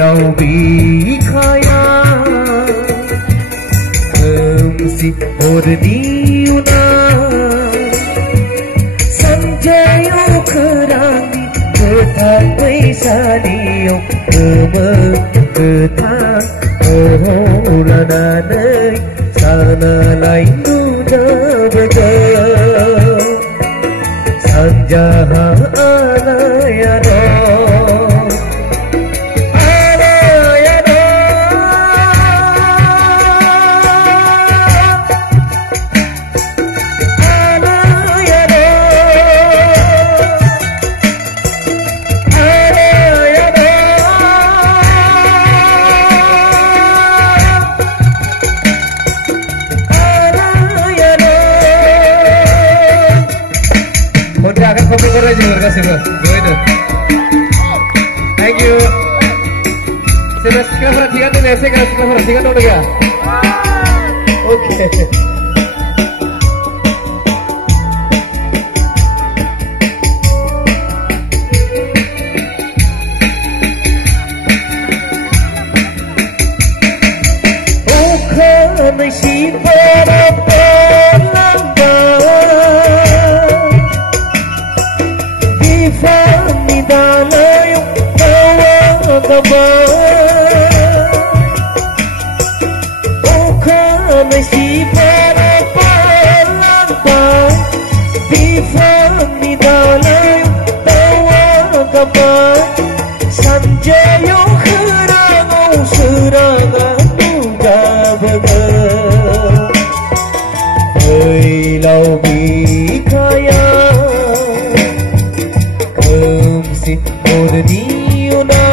lau bi khaya si orniuna sanjayo kerani ketang paisaniyo ketang olananai sana lain dunia betul sanjaha alayaro Thank you. Kita perhatikan dulu ya, kita perhatikan dulu ya. Oke. Sanjayo kerana serangan muda benar lau bikaya kemsi orniuna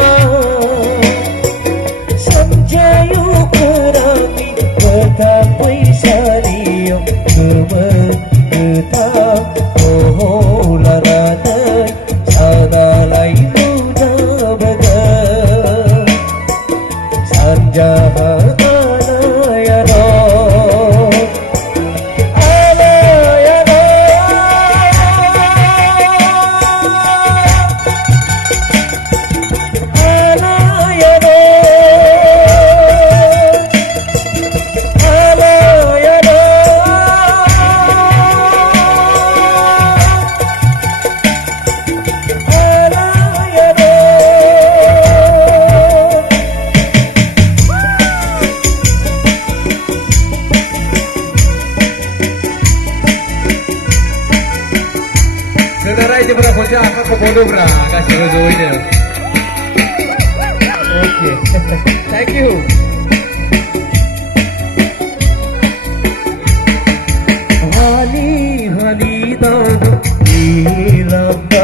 sanjayo kerani ketang paisaniyo ketang olananai sana lain sanjaha alayaro alayaro alayaro alayaro Saudara ini berapa bocah akan kebodoh berah kasih rozo ini. Oke, thank you. Hani hani dana ilamba